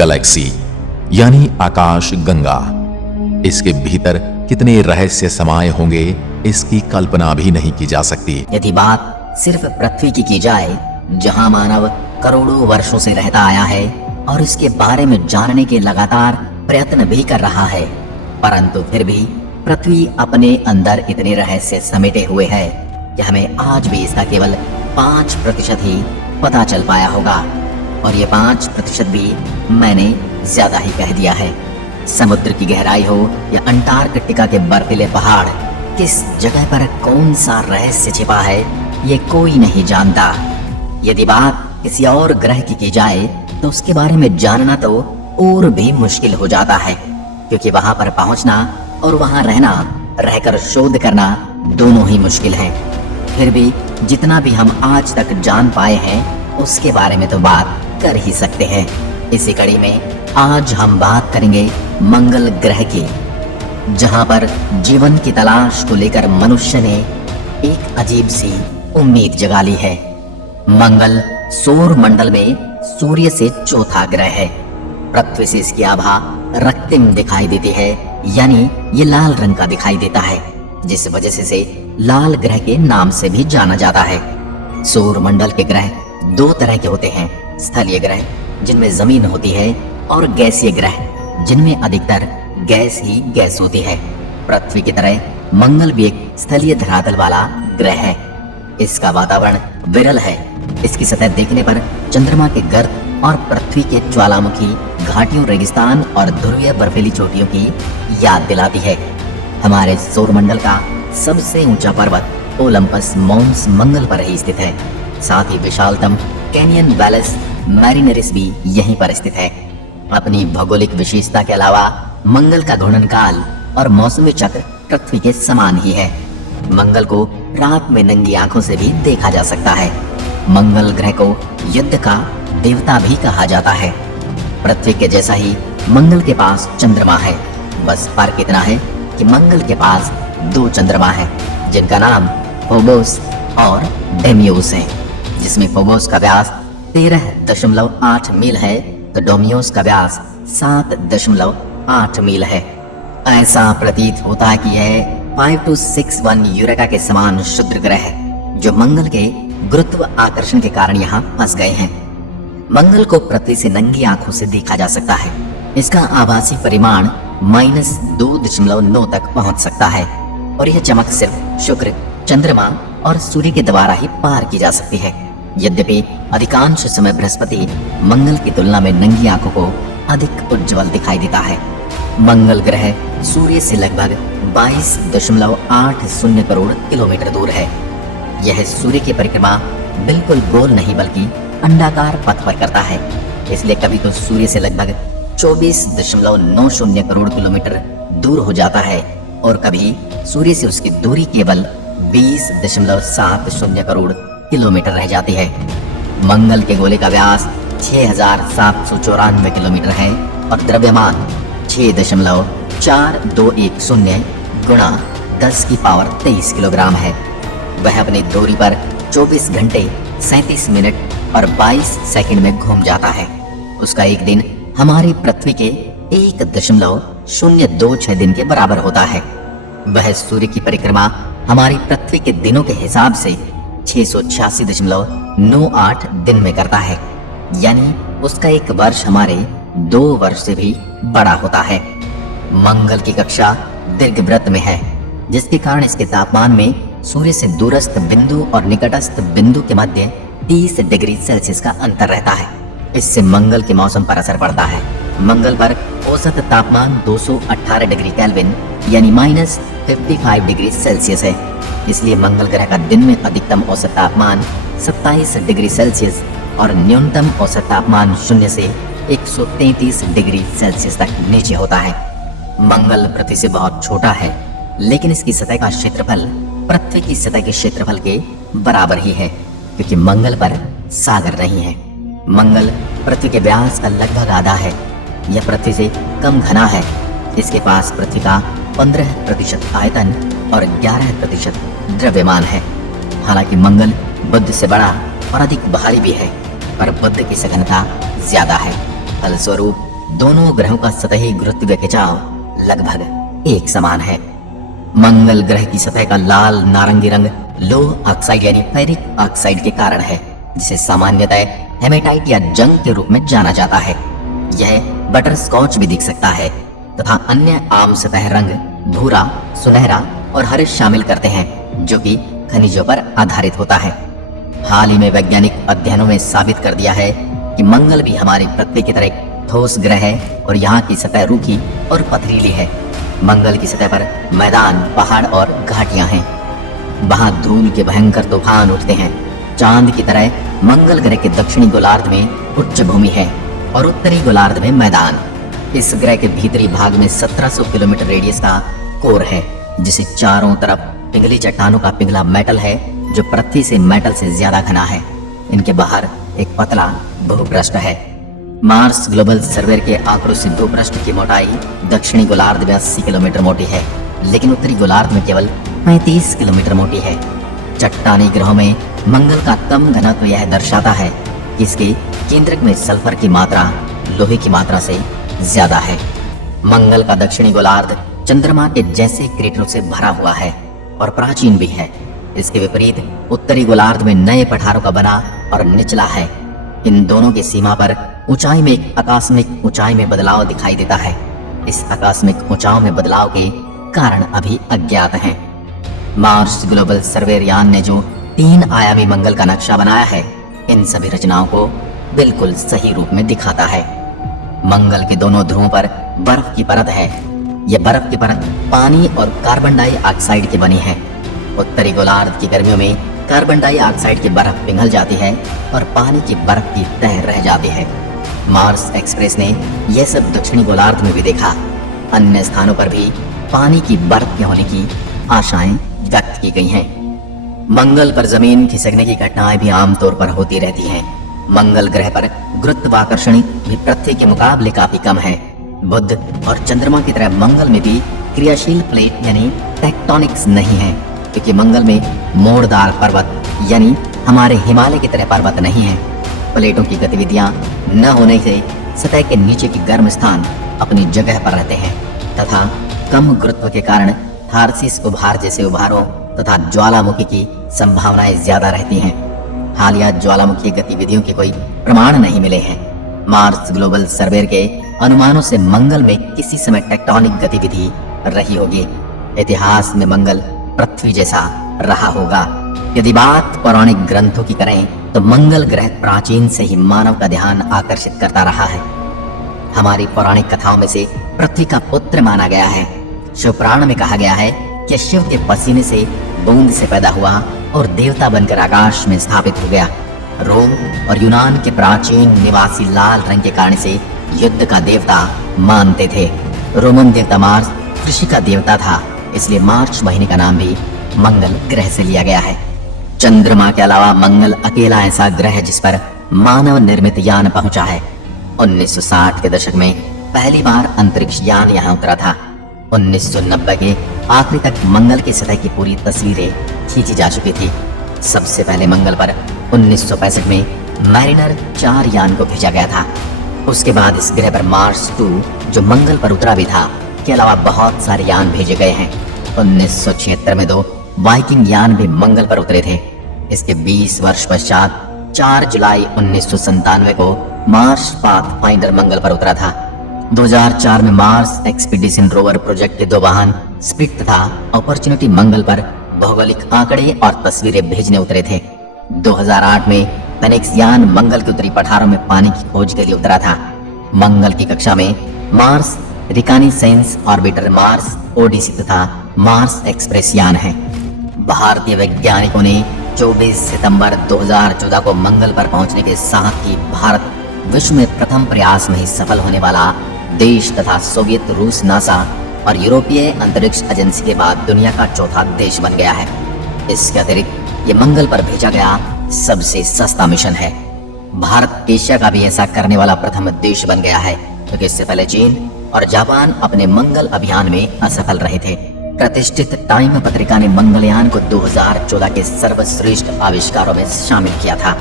Galaxy यानी आकाश गंगा। इसके भीतर कितने रहस्य समाये होंगे, इसकी कल्पना भी नहीं की जा सकती। यदि बात सिर्फ पृथ्वी की जाए, जहां मानव करोड़ों वर्षों से रहता आया है और इसके बारे में जानने के लगातार प्रयत्न भी कर रहा है, परंतु फिर भी पृथ्वी अपने अंदर इतने रहस्य समेटे हुए है कि हमें आज भी इसका केवल 5% ही पता चल पाया होगा। और ये 5% भी मैंने ज्यादा ही कह दिया है। समुद्र की गहराई हो या अंटार्कटिका के बर्फीले पहाड़, किस जगह पर कौन सा रहस्य छिपा है ये कोई नहीं जानता। यदि बात किसी और ग्रह की जाए तो उसके बारे में जानना तो और भी मुश्किल हो जाता है, क्योंकि वहां पर पहुंचना और वहां रहना, रहकर शोध करना दोनों ही मुश्किल है। फिर भी जितना भी हम आज तक जान पाए हैं उसके बारे में तो बात कर ही सकते हैं। इसी कड़ी में आज हम बात करेंगे मंगल ग्रह की, जहां पर जीवन की तलाश को लेकर मनुष्य ने एक अजीब सी उम्मीद जगा ली है। मंगल सौर मंडल में सूर्य से चौथा ग्रह है। पृथ्वी से इसकी आभा रक्तिम दिखाई देती है, यानी ये लाल रंग का दिखाई देता है, जिस वजह से इसे लाल ग्रह के नाम से भी जाना जाता है। सौर मंडल के ग्रह दो तरह के होते हैं, स्थलीय ग्रह जिनमें जमीन होती है और गैसीय ग्रह जिनमें अधिकतर गैस ही गैस होती है। पृथ्वी की तरह मंगल भी एक स्थलीय धरातल वाला ग्रह है। इसका वातावरण विरल है। इसकी सतह देखने पर चंद्रमा के गर्त और पृथ्वी के ज्वालामुखी घाटियों, रेगिस्तान और ध्रुवीय बर्फीली चोटियों की याद दिलाती है। हमारे सौरमंडल का सबसे ऊंचा पर्वत ओलंपस मॉन्स मंगल पर ही स्थित है। साथ ही विशालतम कैनियन वैलिस मैरिनेरिस भी यहीं पर स्थित है। अपनी भौगोलिक विशेषता के अलावा मंगल का घूर्णन काल और मौसमी चक्र पृथ्वी के समान ही है। मंगल को रात में नंगी आंखों से भी देखा जा सकता है। मंगल ग्रह को युद्ध का देवता भी कहा जाता है। पृथ्वी के जैसा ही मंगल के पास चंद्रमा है, बस फर्क इतना है कि मंगल के पास 2 चंद्रमा है, जिनका नाम फोबोस और डेमियोस है। जिसमें फोबोस का व्यास 13.8 मील है तो डोमियोस का व्यास 7.8 मील है। ऐसा प्रतीत होता है कि यह 5261 यूरेका के समान क्षुद्र ग्रह है, जो मंगल के गुरुत्व आकर्षण के कारण यहाँ फंस गए हैं। मंगल को पृथ्वी से नंगी आंखों से देखा जा सकता है। इसका आभासी परिमाण -2.9 तक पहुंच सकता है और यह चमक सिर्फ शुक्र, चंद्रमा और सूर्य के द्वारा ही पार की जा सकती है। यद्यपि अधिकांश समय बृहस्पति मंगल की तुलना में नंगी आंखों को अधिक उज्जवल दिखाई देता है। मंगल ग्रह सूर्य से लगभग 22.80 करोड़ किलोमीटर दूर है। यह सूर्य की परिक्रमा बिल्कुल गोल नहीं बल्कि अंडाकार पथ पर करता है। इसलिए कभी तो सूर्य से लगभग 24.90 करोड़ किलोमीटर दूर हो जाता है और कभी सूर्य से उसकी दूरी केवल 20.70 करोड़ किलोमीटर रह जाती है। मंगल के गोले का व्यास 6794 किलोमीटर है और द्रव्यमान 6.4210 गुणा 10⁻23 किलोग्राम है। वह अपनी दूरी पर 24 घंटे 37 मिनट और 22 सेकंड में घूम जाता है। उसका एक दिन हमारी पृथ्वी के 1.026 दिन के बराबर होता है। वह सूर्य की परिक्रमा हमारी पृथ्वी के दिनों के हिसाब से 686.98 दिन में करता है, यानी उसका एक वर्ष हमारे 2 वर्ष से भी बड़ा होता है। मंगल की कक्षा दीर्घवृत्त में है, जिसके कारण इसके तापमान में सूर्य से दूरस्थ बिंदु और निकटस्थ बिंदु के मध्य 30 डिग्री सेल्सियस का अंतर रहता है। इससे मंगल के मौसम पर असर पड़ता है। मंगल पर औसत तापमान 218 डिग्री केल्विन यानी -55 डिग्री सेल्सियस है। इसलिए मंगल ग्रह का दिन में अधिकतम औसत तापमान 27 डिग्री सेल्सियस और न्यूनतम औसत तापमान 0 से 133 डिग्री सेल्सियस तक नीचे होता है। मंगल पृथ्वी से बहुत छोटा है, लेकिन इसकी सतह का क्षेत्रफल पृथ्वी की सतह के क्षेत्रफल के बराबर ही है, क्योंकि मंगल पर सागर नहीं है। मंगल पृथ्वी के व्यास का लगभग आधा है। यह पृथ्वी से कम घना है। इसके पास पृथ्वी का 15% आयतन और 11% द्रव्यमान है। हालांकि मंगल बुध से बड़ा और अधिक भारी भी है, पर बुध की सघनता ज्यादा है। फलस्वरूप दोनों ग्रहों का सतही गुरुत्वीय खिंचाव लगभग एक समान है। मंगल ग्रह की सतह का लाल नारंगी रंग लोह ऑक्साइड यानी फेरिक ऑक्साइड के कारण है, जिसे सामान्यतः हेमेटाइट या जंग के रूप में जाना जाता है। यह बटर स्कॉच भी दिख सकता है तथा अन्य आम सतह रंग भूरा, सुनहरा और हरे शामिल करते हैं, जो कि खनिजों पर आधारित होता है। हाल ही में वैज्ञानिक अध्ययनों में साबित कर दिया है कि मंगल भी हमारी पृथ्वी की तरह एक ठोस ग्रह है और यहाँ की सतह रूखी और पथरीली है। मंगल की सतह पर मैदान, पहाड़ और घाटियां हैं। वहां धूल के भयंकर तूफान उठते हैं। चांद की तरह मंगल ग्रह के दक्षिणी गोलार्ध में उच्च भूमि है और उत्तरी गोलार्ध में मैदान। इस ग्रह के भीतरी भाग में 1700 किलोमीटर रेडियस का कोर है, जिसे चारों तरफ पिघली चट्टानों का पिघला मेटल है, जो पृथ्वी से मेटल से ज्यादा घना है। इनके बाहर एक पतला भूपृष्ठ है। मार्स ग्लोबल सर्वेयर के आंकड़ों से भूपृष्ठ की मोटाई दक्षिणी गोलार्ध में 80 किलोमीटर मोटी है, लेकिन उत्तरी गोलार्ध में केवल 35 किलोमीटर मोटी है। चट्टानी ग्रहों में मंगल का कम घनत्व यह दर्शाता है कि इसके केंद्रक में सल्फर की मात्रा लोहे की मात्रा से ज्यादा है। मंगल का दक्षिणी गोलार्ध चंद्रमा के जैसे क्रेटरों से भरा हुआ है और प्राचीन भी है। इसके विपरीत उत्तरी गोलार्ध में नए पठारों का बना और निचला है। इन दोनों की सीमा पर ऊंचाई में एक आकस्मिक ऊंचाई में बदलाव दिखाई देता है। इस आकस्मिक ऊंचाई में बदलाव के कारण अभी अज्ञात हैं। मार्स ग्लोबल सर्वेयर यान ने जो 3 आयामी मंगल का नक्शा बनाया है, इन सभी रचनाओं को बिल्कुल सही रूप में दिखाता है। मंगल के दोनों ध्रुवों पर बर्फ की परत है। यह बर्फ की परत पानी और कार्बन डाइऑक्साइड की बनी है। उत्तरी गोलार्ध की गर्मियों में कार्बन डाइऑक्साइड की बर्फ पिघल जाती है और पानी की बर्फ की तह रह जाती है। मार्स एक्सप्रेस ने यह सब दक्षिणी गोलार्ध में भी देखा। अन्य स्थानों पर भी पानी की बर्फ के होने की आशाएं व्यक्त की गई हैं। मंगल पर जमीन खिसकने की घटनाएं भी आमतौर पर होती रहती हैं। मंगल ग्रह पर गुरुत्वाकर्षण भी पृथ्वी के मुकाबले काफी कम है। बुध और चंद्रमा की तरह मंगल में भी क्रियाशील प्लेट यानी टेक्टोनिक्स नहीं है, क्योंकि मंगल में मोड़दार पर्वत यानी हमारे हिमालय की तरह पर्वत नहीं है। प्लेटों की गतिविधियां न होने से सतह के नीचे के गर्म स्थान अपनी जगह पर रहते हैं तथा कम गुरुत्व के कारण थार्सिस उभार जैसे उभारों तथा ज्वालामुखी की संभावनाएं ज्यादा रहती हैं। हालिया ज्वालामुखी गतिविधियों के कोई प्रमाण नहीं मिले हैं। मार्स ग्लोबल सर्वेयर के अनुमानों से मंगल में किसी समय टेक्टोनिक गतिविधि रही होगी। इतिहास में मंगल पृथ्वी जैसा रहा होगा। यदि बात पौराणिक ग्रंथों की करें तो मंगल ग्रह प्राचीन से ही मानव का ध्यान आकर्षित करता रहा है। हमारी पौराणिक कथाओं में से पृथ्वी का पुत्र माना गया है। शिवपुराण में कहा गया है कि शिव के पसीने से बूंद से पैदा हुआ और देवता बनकर आकाश में स्थापित हो गया। रोम और यूनान के प्राचीन निवासी लाल रंग के कारण से युद्ध का देवता मानते थे। रोमन देवता मार्स कृषि का देवता था, इसलिए मार्च महीने का नाम भी मंगल ग्रह से लिया गया है। चंद्रमा के अलावा मंगल अकेला ऐसा ग्रह है जिस पर मानव निर्मित यान पहुंचा है। 1960 के दशक में पहली बार अंतरिक्ष यान यहाँ उतरा था। 1990 के आखिरी तक मंगल की सतह की पूरी तस्वीरें खींची जा चुकी थी। सबसे पहले मंगल पर 1965 में मैरिनर 4 यान को भेजा गया था। उसके बाद इस ग्रह पर मार्स 2 जो मंगल पर उतरा भी था के अलावा बहुत सारे यान भेजे गए हैं। 1976 में 2 वाइकिंग यान भी मंगल पर उतरे थे। इसके 20 वर्ष पश्चात 4 जुलाई 1997 को मार्स पाथफाइंडर मंगल पर उतरा था। 2004 में मार्स एक्सपीडिशन रोवर प्रोजेक्ट के 2 वाहन स्पिरिट तथा अपॉर्चुनिटी मंगल पर भौगोलिक आंकड़े और तस्वीरें भेजने उतरे थे। 2008 में फेनिक्स यान मंगल के उत्तरी पठारों में पानी की खोज के लिए उतरा था। मंगल की कक्षा में मार्स रिकॉनाइसेंस ऑर्बिटर, मार्स ओडिसी तथा मार्स एक्सप्रेस यान हैं। भारतीय वैज्ञानिकों ने 24 सितंबर 2014 को मंगल पर पहुंचने के साथ ही भारत विश्व में प्रथम प्रयास में ही सफल होने वाला देश तथा सोवियत, रूस, नासा और यूरोपीय अंतरिक्ष एजेंसी के बाद दुनिया का चौथा देश बन गया है। इसके अतिरिक्त ये मंगल पर भेजा गया सबसे सस्ता मिशन है। भारत एशिया का भी ऐसा करने वाला प्रथम देश बन गया है, क्योंकि इससे पहले चीन और जापान अपने मंगल अभियान में असफल रहे थे। प्रतिष्ठित टाइम पत्रिका ने मंगलयान को 2014 के सर्वश्रेष्ठ आविष्कारों में शामिल किया था।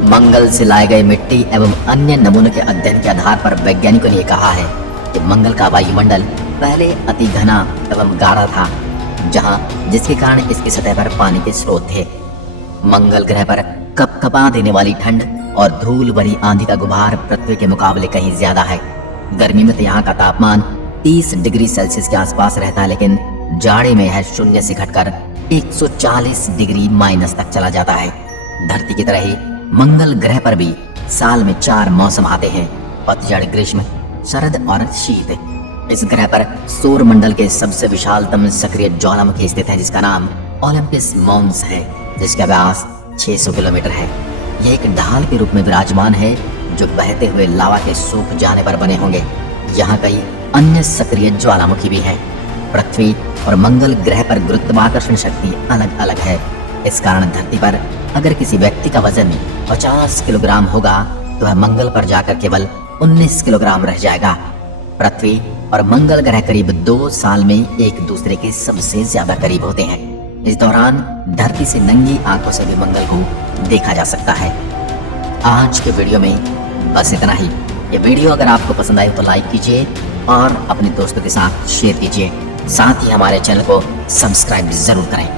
मंगल से लाए गए मिट्टी एवं अन्य नमूनों के अध्ययन के आधार पर वैज्ञानिकों ने यह कहा है कि मंगल का वायुमंडल पहले अति घना एवं गाढ़ा था, जिसके कारण इसकी सतह पर पानी के स्रोत थे। मंगल ग्रह पर कपकपा देने वाली ठंड और धूल भरी आंधी का गुबार पृथ्वी के मुकाबले कहीं ज्यादा है। गर्मी में तो यहाँ का तापमान 30 डिग्री सेल्सियस के आसपास रहता है, लेकिन जाड़े में यह शून्य से घटकर 140 डिग्री माइनस तक चला जाता है। धरती की तरह ही मंगल ग्रह पर भी साल में 4 मौसम आते हैं, पतझड़, ग्रीष्म, शरद और शीत। इस ग्रह पर सौर मंडल के सबसे विशालतम सक्रिय ज्वालामुखी स्थित है, जिसका नाम ओलंपस मॉन्स है, जिसका व्यास 600 किलोमीटर है। यह एक ढाल के रूप में विराजमान है जो बहते हुए लावा के सूख जाने पर बने होंगे। यहाँ कई अन्य सक्रिय ज्वालामुखी भी है। पृथ्वी और मंगल ग्रह पर गुरुत्वाकर्षण शक्ति अलग अलग है। इस कारण धरती पर अगर किसी व्यक्ति का वजन 50 किलोग्राम होगा तो वह मंगल पर जाकर केवल 19 किलोग्राम रह जाएगा। पृथ्वी और मंगल ग्रह करीब 2 साल में एक दूसरे के सबसे ज्यादा करीब होते हैं। इस दौरान धरती से नंगी आंखों से भी मंगल को देखा जा सकता है। आज के वीडियो में बस इतना ही। ये वीडियो अगर आपको पसंद आई तो लाइक कीजिए और अपने दोस्तों के साथ शेयर कीजिए। साथ ही हमारे चैनल को सब्सक्राइब जरूर करें।